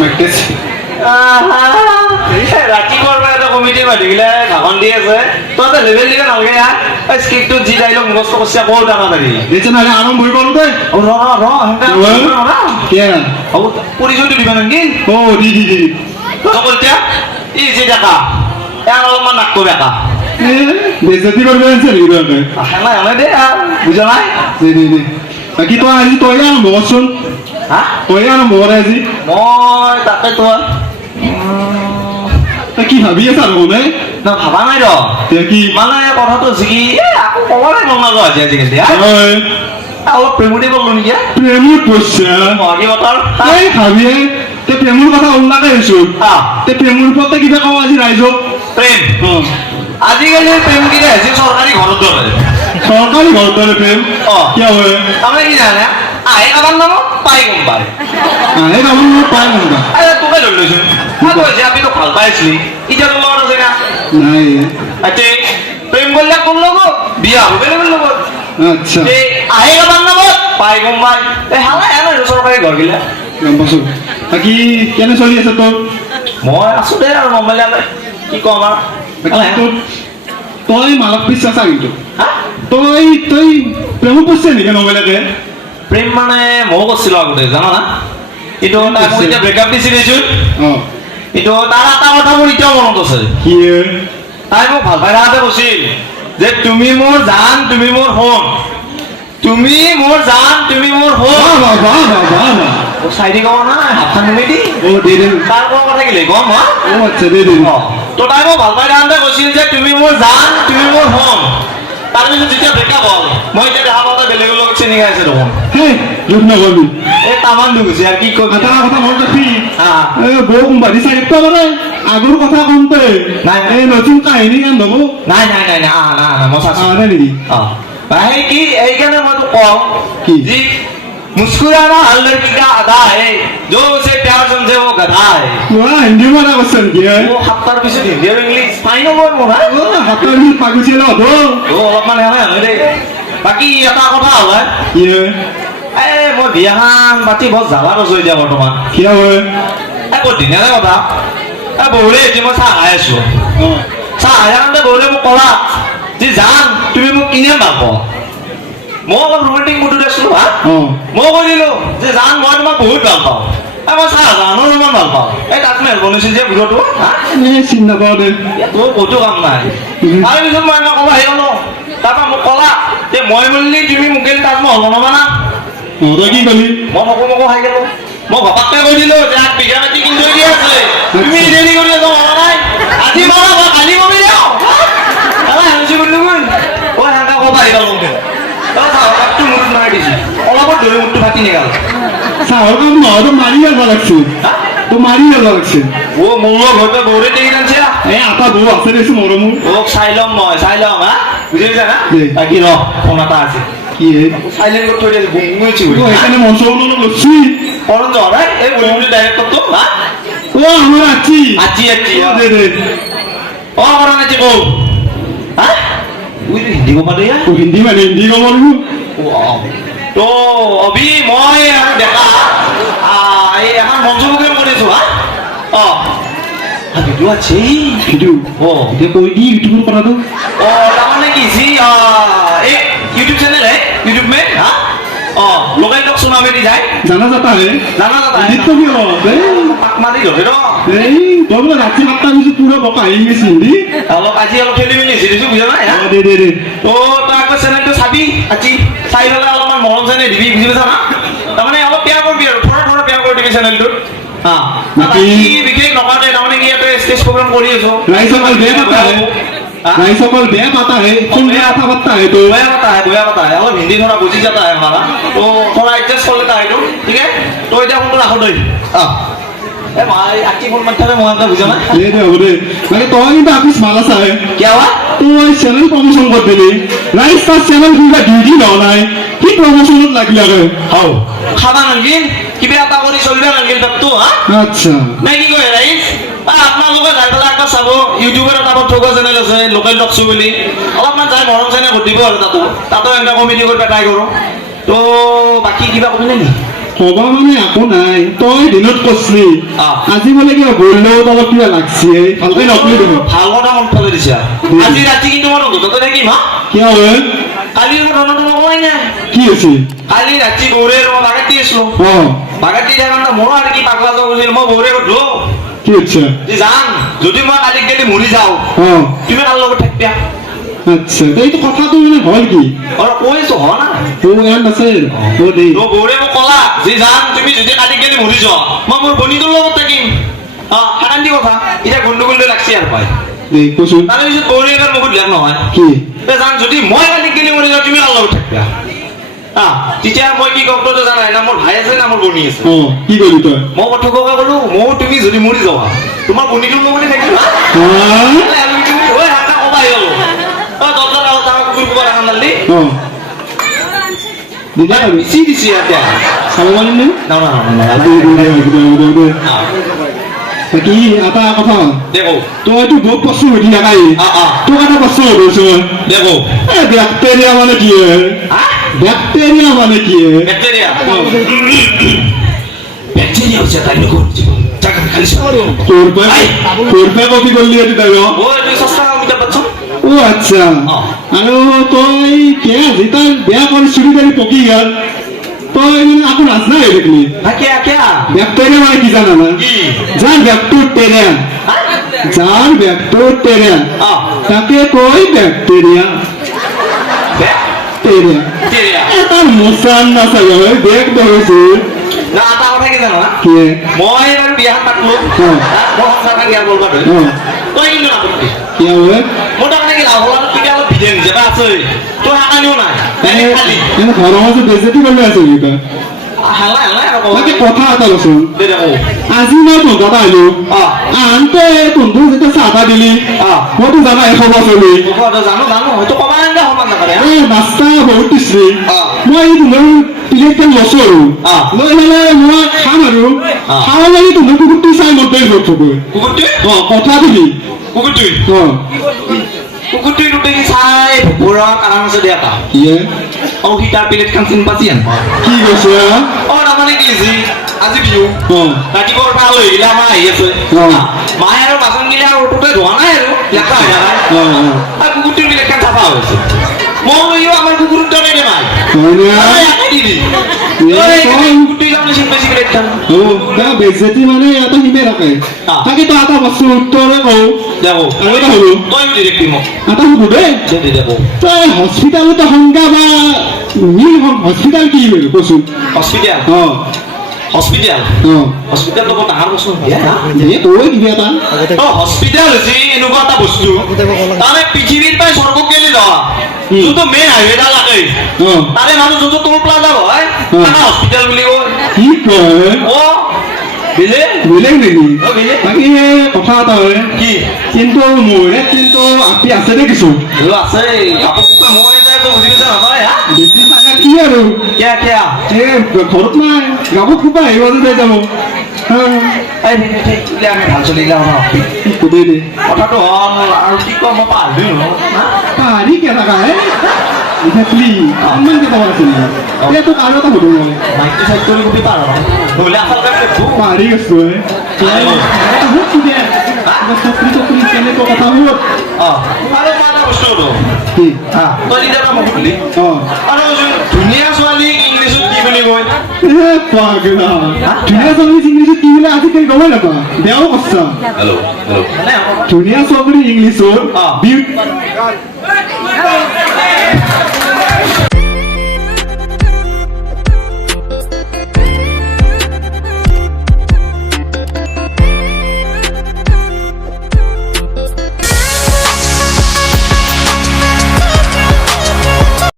মাইকেছ ৰাতিপুৱাৰ পৰা এটা কমিটিৰ মানুহগিলা ভাষণ দি আছে তহঁতে লেভেল দিলে নালাগে স্ক্ৰিপ্টটোত যি ডাইলগ মুখস্থ কৰিছে আকৌ ডাঙৰ পাৰি তেনেহ'লে আৰম্ভ কৰিব দে পৰিচয়টো দিবা নেকি দি এতিয়া ই যি ডেকা ইয়াৰ অলপমান নাকটো বেকা বেজতি কৰিব হেলাই দে বুজা নাই বাকী তই আজি তই আৰম্ভ কৰচোন হা তই আৰম্ভ কৰে আজি মই তাকে তোৰ তই কি ভাবি আছা মানে না ভাবা নাই ৰ কি মানে কথাটো কি আকৌ ক'বলৈ মন নাযোৱা হৈছে আজিকালি অলপ প্ৰেমতে গ'লো নেকি প্ৰেমত পইচা মহাগী বতৰ তই ভাবিয়ে তই প্ৰেমৰ কথা ওলাকে আহিছো তই প্ৰেমৰ ওপৰতে কিবা কওঁ আজি ৰাইজক প্ৰেম আজিকালি প্ৰেম কিনে হৈছে চৰকাৰী ঘৰত দৰে চৰকাৰী ঘৰত দৰে প্ৰেম কিয় হয় তাৰমানে কি জানে আহে কাবাৰ নামত পাই গম পায় আহে কাবাৰ নামত পাই গম পায় তোকে ধৰি লৈছোন কৈছে আপুনি ভাল পাইছিলি এতিয়া তোৰ লগত আছে না নাই আচ্ছা প্ৰেম কৰিলে কোন লগত বিয়া হ'ব বেলেগৰ লগত আচ্ছা আহে কাবাৰ নামত পাই গম পায় হালাই আহে চৰকাৰী ঘৰ গিলা গম পাইছো বাকী কেনে চলি আছে তোৰ মই আছো দে আৰু নৰ্মেলি কি কম আৰু তই মালক পিছ আছা কিন্তু তই প্ৰেমত পইছা নেকি নবেলাকে প্ৰেম মানে ময়ো কৰিছিলো আগতে জানা না কিন্তু তাই মোক এতিয়া ব্ৰেকআপ দিছি দেচোন কিন্তু তাৰ এটা কথা মোৰ এতিয়াও মনত আছে কি তাই মোক ভাল পাই থাকোঁতে কৈছিল যে তুমি মোৰ জান তুমি মোৰ সোণ তুমি মোৰ জান তুমি মোৰ সোণ চাইডি কম নাই হাতখন নুমি দি তাৰ কোৱা কথা কি গম আচ্ছা তো তাই মোক ভাল পাই থাকোঁতে কৈছিল যে তুমি মোৰ জান তুমি মোৰ সোণ তাৰপিছত যেতিয়া ব্ৰেকআপ হ'ল মই এতিয়া দেখা পাওঁ বেলেগৰ লগত চিনি খাইছে দেখোন দুখ নকবি এই তামান দুখ হৈছে আৰু কি কবি এটা কথা মনত ৰাখি বৌ কোম্পানী চাইডটো মানে আগৰ কথা কমতে নাই এই নতুন কাহিনী গান ধব নাই নাই নাই নাই মই চাইছো নেকি भाई की এইখানে मैं तो कौन की जी मुस्कुराना हर लड़की का अदा है जो उसे प्यार समझे वो गधा है वाह हिंदी में ना क्वेश्चन किया है वो हफ्ता पीछे हिंदी और इंग्लिश फाइनल बोल मोना हफ्ता भी पागुची ला दो वो अलग माने है ना बाकी এটা কথা হয় ये মই বিয়াখান পাতি বহুত জ্বালা ৰজো এতিয়া বৰ্তমান কি হয় বহুত দিনৰে কথা বহুৰে এতিয়া মই চাহ খাই আছো চাহ খাই থাকোঁতে বহুৰে মোক ক'লা যে জান তুমি মোক কিনে ভাল পাওঁ মই অলপ ৰোমান্টিক মুডত আছিলো হা মই কৈ দিলো যে জান মই তোমাক বহুত ভাল পাওঁ মই চাহ জানো ইমান ভাল পাওঁ এই তাজমহল বনাইছিল যে ভিডিঅ'টো চিনি নাপাওঁ দে তোৰ ক'তো কাম নাই তাৰপিছত মই এনেকৈ ক'ব আহি গ'লো তাৰপৰা মোক ক'লা যে মই বুলিলে তুমি মোকে তাজমহল বনাবা না তই কি কলি মই মকো খাই গ'লো মই ঘপককে কৈ দিলো যে 8 বিঘা মাটি কিনি থৈ দিয়া আছে তুমি দেৰি কৰি আছা মৰা নাই আজি মৰা মই কালি কবি দিওঁ হেঁচি বুলি কোন ঐ সেনেকৈ ক'ব আহি গ'ল মোক চাহকাপটো মূৰত মাৰি দিছোঁ অলপত ধৰি মূৰটো ফাটি নিগাল চাহৰ কাম নহয় তো মাৰি যাব লাগছে তো মাৰি যাব লাগছে অ মোৰ ঘৰতে বহুতে টেকি আনছে এই আটা বৌ আছে দেচোন মোৰ মোক মোক চাই ল'ম মই চাই ল'ম হা বুজি পাইছা না বাকী ৰ ফোন এটা আছে কি সাইলেন্ট করে থৈ দিয়েছে বুমুইছি তো এখানে মঞ্চ উন্নয়ন করছি করণ যাওয়া রাইট এই বলিউড ডাইরেক্টর তো হ্যাঁ ও আমার আছি আছি দে দে ও করণ আছে কো হ্যাঁ তুই হিন্দি কো পারে ও হিন্দি মানে হিন্দি কো বলবো তো অভি মই আর দেখা এই এখন মঞ্চ বুকিং করেছো হ্যাঁ ভিডিও আছে ভিডিও এটা কই দি ইউটিউব করা তো তার মানে কি জি এই यूट्यूब चैनल है यूट्यूब में हाँ लोकल लोग सुना में नहीं जाए जाना जाता है तो भी हो मारी लो फिर तो बोला रात्रि 8টা बजे पूरा बका आई गई हिंदी लोग आज ये लोग खेली मिली सीरीज बुझा ना यार दे तो ताको चैनल तो साबी अच्छी साइड वाला अलग मान मॉडल चैनल दिवी बुझा ना तमने अलग प्यार कर दिया थोड़ा प्यार कर दिया चैनल तो हाँ बाकी विकेट नकाटे तमने की ये तो स्टेज प्रोग्राम करी है जो लाइव सकल बेम आता है नहीं सकल बेम आता है सुन में आता बत्ता है तो बोया बता है और हिंदी थोड़ा बुझी जाता है हमारा तो थोड़ा एडजस्ट कर लेता है तो ठीक है तो इधर हम लोग आखो दो ए भाई आकी फोन मत करे मोहन का बुझा ना दे दे মানে তো কিন্তু অফিস মালা চাই क्या हुआ তো ওই চ্যানেল প্রমোশন করে দিলি রাইস का চ্যানেল কিবা ডিউটি নাও নাই কি প্রমোশনত লাগি লাগে হাও খাবা নাগিন কিবা এটা কৰি চলবে নাগিন তত্তো হ্যাঁ আচ্ছা নাই কি কয় ৰাইস আপোনালোকে যাই পেলাই একবাৰ চাব ইউটিউবৰ এটা ঠগা চেনেল আছে লোকেল টকছো বুলি অলপমান যাই মৰম চেনেল ঘটিব আৰু তাতো এনেকুৱা কমেডি কৰিব ট্ৰাই কৰোঁ তো বাকী কিবা কবি নেকি কবা মানে একো নাই তই দিনত কৈছিলি অ। আজি বোলে কিবা বললেও অলপ কিবা লাগছে ভালকৈ নকলি দেখোন ভাল কথা মনত পেলাই দিছা আজি ৰাতি কিন্তু মই নগতাতে থাকিম হা কিয় হয় কালিৰ ঘটনাটো নকমাই নাই কি হৈছে কালি ৰাতি বৌৰে মই বাগাত দি আছিলো অ বাগাত দি থাকা মোৰ আৰু কি পাগলা যাব বুজিল মই বৌৰে সুধলো কি হৈছে যে জান যদি মই কালি গেলি মৰি যাওঁ অ তুমি কাৰ লগত থাকিবা আচ্ছা তো এইটো কথাটো মানে হ'ল কি আৰু কৈছো হ না ও ইয়াত আছে ও দেই তো বৌৰে মোক ক'লা যে জান তুমি যদি কালি গেলি মৰি যোৱা মই মোৰ বনিটোৰ লগত থাকিম সাধাৰণ কথা এতিয়া গণ্ডগোলটো লাগছে আৰু পাই দেই কচোন তাৰে পিছত বৌৰে এবাৰ মোক সুধিলাক নহয় কি জান যদি মই কালি গেলি মৰি যাওঁ তুমি কাৰ লগত থাকিবা তেতিয়া মই কি ক'ম তই জানাই না মোৰ ভাই আছে না মোৰ বনি আছে অ কি কৰিলি তই মই কথোপকথন ক'লো মই তুমি যদি মৰি যাৱা তোমাৰ বনিটোৰ লগতে থাকিম হা অ দিদা চাব পাৰিম নে কি এটা কথা তইতো বহুত প্ৰশ্ন সুধি থাকাই তোক এটা প্ৰশ্ন সুধিছো বেক্টেৰিয়া মানে কি বেক্টেৰিয়া মানে কি তোৰ পৰাই কপি কৰিলি তাই ও আচ্ছা আৰু তই কে আজি তই বেয়া কৰি চুৰি কৰি পকি গল তই মানে আকৌ নাজনা হৈ থাকিলি বেক্টেৰিয়া মানে কি জানা না যাৰ বেক্টেৰিয়া যাৰ বেক্টেৰিয়া তাকে কয় বেক্টেৰিয়া এটা মচান নাচাগে দেখ ধৰিছো কি মই এবাৰ বিয়াখন পাতলো মই সঁচাকৈ বিয়া কৰিব তই কিন্তু নাপাতিবি কি হয় মোৰ তাৰমানে কি লাভ হ'ল তেতিয়া অলপ ভিডিঅ' নিজে আছে তোৰ হাকানিও নাই খালি ঘৰৰ মাজত বেজেতি কৰি আছে তই হালা হালা বাকী কথা এটা ৰচোন দে দেখো আজি মই তহঁতৰ আহিলো আনতে তহঁতৰ যেতিয়া চাহ তাহ দিলি মইতো জানা এশ বছৰলি জানো জানো হয়তো কবা এনেকা সমান নকৰে নাস্তা বহুত দিছিলি মই তোমাৰ প্লেটখন লৈছো আৰু লৈ পেলাই মই খাম আৰু খাব লাগি তোমাৰ কুকুৰটো চাই মন কৰি ভোট থবই কথা দিবি কুকুৰটোই কুকুৰটোই গোটেই চাই ভোপোৰৰ কাৰণ আছে দিয়া এটা কিয়ে সীতাৰ প্লেটখন চিন পাতি আন কি কৈছে তাৰমানে কি হৈছে আজি বিহু ৰাতিপুৱাৰ পৰা লৈ আহিলে আমাৰ আহি আছে মায়ে আৰু বাচন গিলা আৰু তোতে ধোৱা নাই আৰু লেখা হৈ থকা আৰু কুকুৰটোৰ প্লেটখন চাফা হৈছে মই লৈও আমাৰ কুকুৰৰ দৰে নে মাই বেজেতি মানে এটা সিমে থাকে তাকে তো এটা বস্তু উত্তৰে কওঁ আৰু এটা হলো এটা সুধো দেই তই হস্পিটালতো সংজ্ঞা বা হস্পিটাল কি বাৰু কচোন হস্পিটাল হস্পিটাল হস্পিটালটো বৰ ডাঙৰ বস্তু তই কিবা এটা হস্পিটাল হৈছে এনেকুৱা এটা বস্তু তাৰমানে পৃথিৱীৰ পৰাই স্বৰ্গক গেলি যাৱা যোনটো মেইন হাইৱেডাল লাগে তাৰে মানুহ যোনটো টোল প্লাজা হয় তাকে হস্পিটাল বুলি কয় কি কয় বেলেগ নেকি বাকী কথা এটা হয় কি কিন্তু মোৰে কিন্তু আপি আছে দে কিছু আছে বেছি থাকা কি আৰু ঘৰত নাই গাঁৱত কোপা আহিব যে যাব ভাল চলিলা সুধি দে কথাটো হ'ল আৰু কি কম মই পাহৰিলো পাহাৰি কে থাকা ইমান কেইটা আছিল তোক আৰু এটা সুধো মই মাইকটো চাইড কৰি গোটেই পাৰ নহ'লে আচলতে পাহাৰি গৈছো চকৰি চকৰি কেনেকুৱা কথা হ'ল আৰু এটা বস্তু কি তই যেতিয়া মোক সুধিলি আৰু ধুনীয়া ছোৱালী ইংলিছত কি বুলি কয় পাগলা ধুনীয়া ছোৱালী ইংলিছত কি বোলে আজিকালি গমে নাপা বেয়াও কষ্ট ধুনীয়া ছোৱালী ইংলিছত